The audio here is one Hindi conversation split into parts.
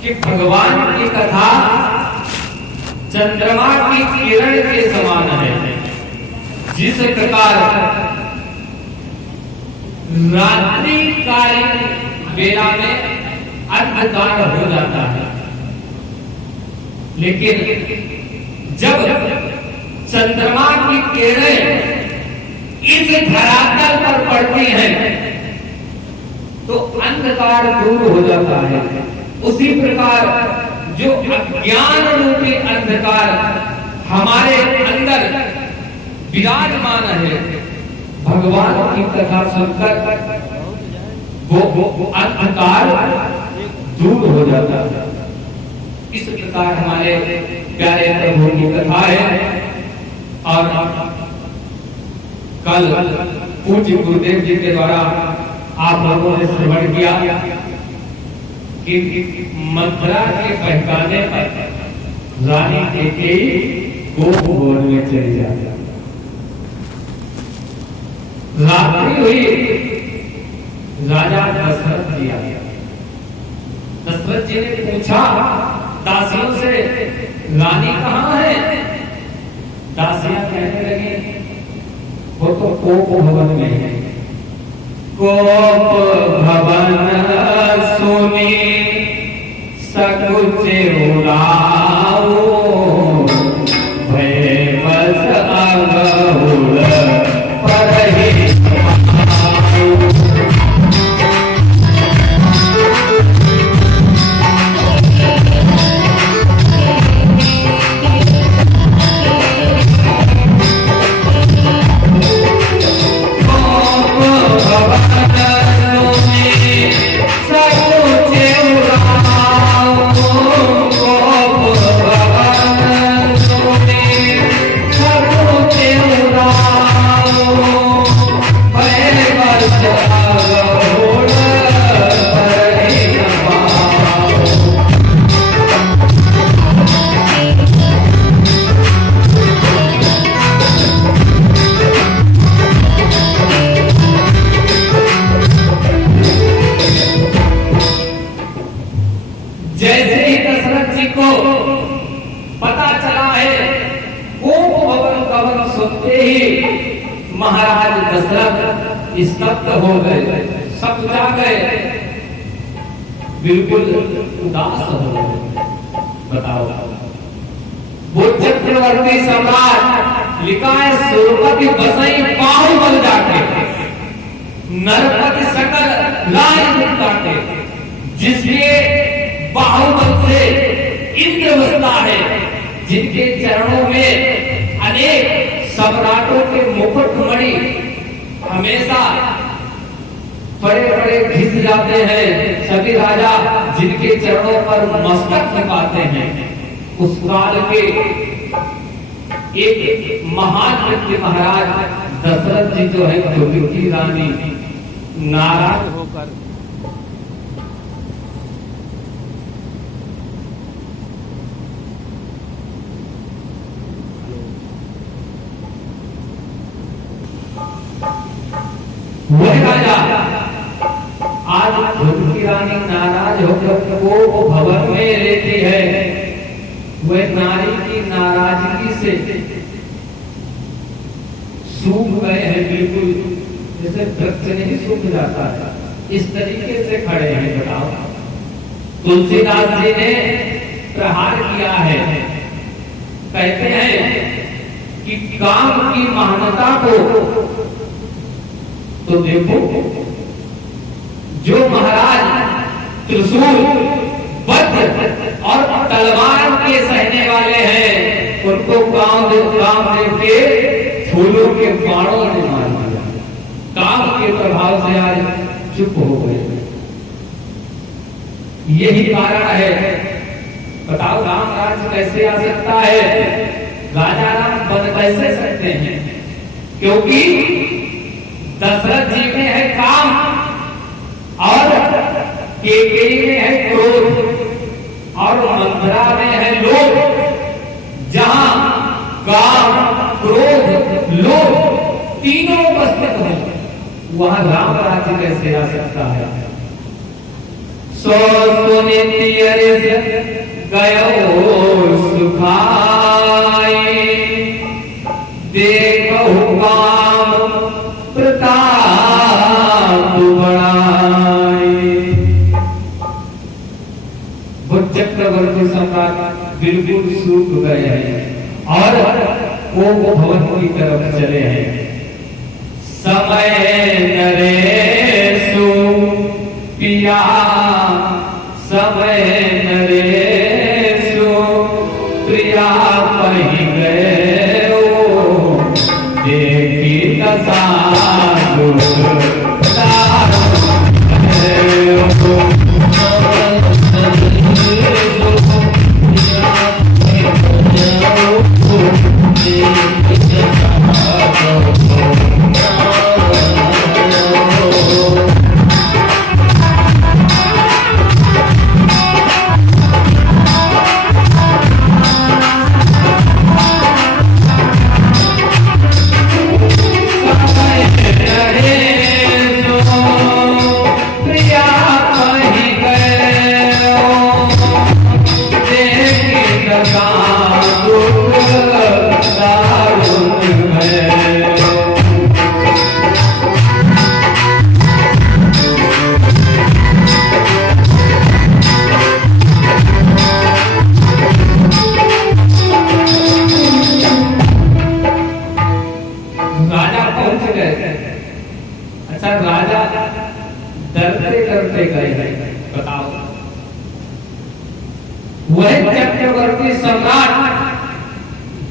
कि भगवान की कथा चंद्रमा की किरण के समान है। जिस प्रकार रात्रि कालीन बेला में अंधकार हो जाता है, लेकिन जब चंद्रमा की किरणें इस धरातल पर पड़ती हैं तो अंधकार दूर हो जाता है। उसी प्रकार जो अज्ञान रूपी अंधकार हमारे अंदर विराजमान है, भगवान की कथा सुनकर वो अंधकार दूर हो जाता है। इस प्रकार हमारे प्यारे प्रभु की कथा है। और कल पूज्य गुरुदेव जी के द्वारा आप लोगों ने श्रवण किया कि मथुरा के बहकाने पर रानी कैकेयी गोप भवन में चली जाती। रात्रि हुई, राजा दशरथ जी आए। दशरथ जी ने पूछा दासियों से, रानी कहाँ है? दासियां कहने लगी वो तो कोप भवन में है। कोप भवन सुनी सकुच उड़ाओ, भय बस अगहुल परहि महाराज दशरथ स्तब्ध हो गए, सब जा गए, बिल्कुल उदास हो गए। बताओ, वो चक्रवर्ती सम्राट लिखा है सुरपति बसई बाहुबल जाके, नरपति सकल राज काटे, जिसके बाहुबल से इंद्र बसता है, जिनके चरणों में अनेक सम्राटों के मुकुटमणि हमेशा बड़े बड़े घिस जाते हैं, सभी राजा जिनके चरणों पर मस्तक झुकाते हैं। उस काल के एक महान व्यक्ति महाराज दशरथ जी जो है, दुर्गति रानी नाराज होकर वही राजा आज दुर्गति रानी नाराज होकर वो भवन में रहती है। वह नारी की नाराजगी से सूख गए हैं, बिल्कुल जैसे वृक्ष नहीं सूख जाता है, इस तरीके से खड़े हैं। बताओ, तुलसीदास जी ने प्रहार किया है। कहते हैं कि काम की महानता को तो देखो, जो महाराज त्रिशूल वज्र और तलवार के सहने वाले हैं, उनको काम देव के फूलों के बाणों ने मार दिया। काम के प्रभाव से आज चुप हो गए। यही कारण है। बताओ, राम राज्य कैसे आ सकता है? राजा राम बन कैसे सकते हैं? क्योंकि दशरथ जी में है काम और कैकेयी में है क्रोध और मथुरा में है लोभ। जहां काम, क्रोध, लोभ तीनों उपस्थित हैं, वहां राम राज्य कैसे आ सकता है? सो सुनितियरिस गयो सुखाए देखहु काम प्रताप बढ़ाए। वो चक्रवर्ती सम्राट बिल्कुल सूख गए हैं और वो भवन की तरफ चले हैं। समय नरेशु पिया समय नरेशु प्रिया पही गए देखी दशा वह चक्रवर्ती सम्राट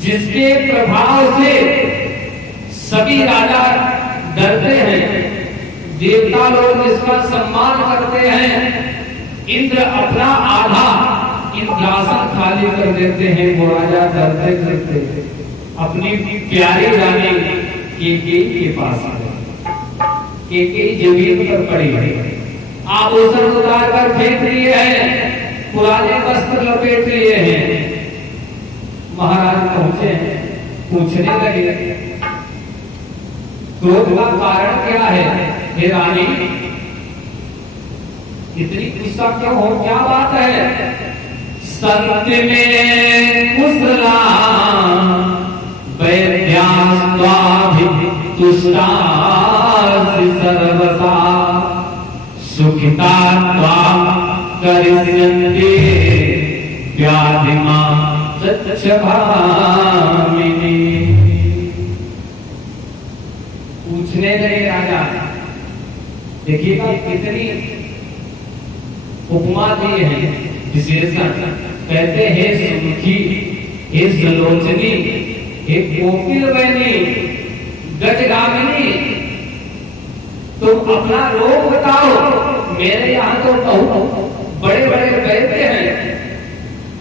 जिसके प्रभाव से सभी राजा डरते हैं, देवता लोग जिसका सम्मान करते हैं, इंद्र अपना आधा इंद्रासन खाली कर देते हैं, वो राजा डरते करते अपनी प्यारी रानी केकई के पास केकई जमीन पर पड़ी है, आभूषण उतार कर फेंक दिए हैं, पुराने वस्त्र लपेट लिए हैं। महाराज पहुंचे, पूछने लगे क्रोध का कारण क्या है? हे रानी, इतनी गुस्सा क्यों हो, क्या बात है? सत्य में कुशला वैद्यास्त्वाभितुष्टा सर्वसा सुखिता त्वां करिष्यन्ते व्याधिमा सच्चभामिनी। पूछने लगे राजा, देखिएगा कितनी उपमा दी है, विशेषण कहते हैं सुमुखी, हे सुलोचनी, हे कोकिल बहनी, गजगामिनी, तुम अपना रोग बताओ, मेरे यहाँ तो बहुत बड़े बड़े वैद्य हैं।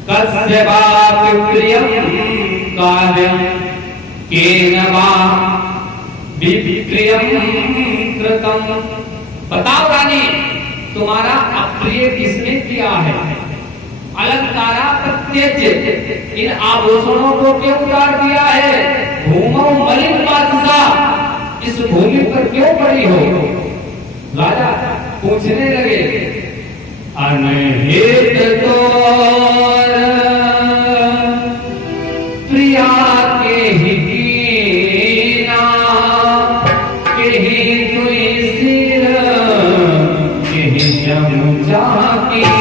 कस्य वा प्रियं कार्यं केन वा विक्रियं कृतं। बताओ रानी, तुम्हारा अप्रिय किसने किया है? अलंकारा प्रत्यज इन आभूषणों को क्यों उतार दिया है? भूमौ मलिन वाससा, इस भूमि पर क्यों पड़ी हो? राजा पूछने लगे, अनहित तोर प्रिया के ही कीना, के ही तुई सिर, के ही जमुजा कीना।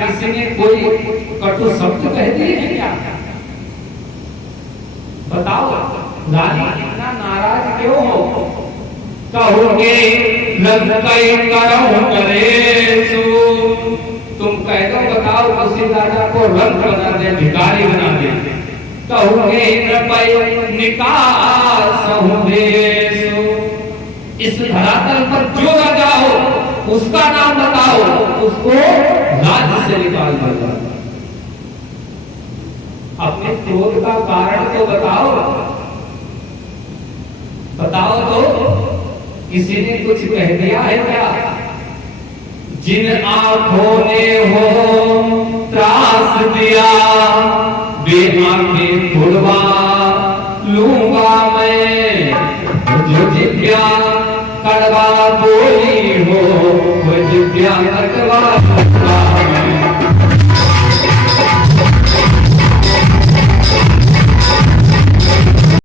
किसी ने कोई कटु शब्द कह दिए हैं क्या? बताओ रानी, इतना नाराज क्यों हो? कहोगे लंकई करहु करेसु, तुम कह दो, बताओ किसी राजा को रंग बना दे, भिखारी बना दे। कहोगे नृपय निकासहु देसु, इस धरातल पर जो राजा हो उसका नाम बताओ, उसको राज्य से निकाल दो। अपने क्रोध का कारण तो बताओ, बताओ तो किसी ने कुछ कह दिया है क्या? जिन आंखों ने हो त्रास दिया, वे आंखें खुलवा लूंगा मैं। जो जिज्ञा कड़वा बोली हो, वो जिज्ञा कटवा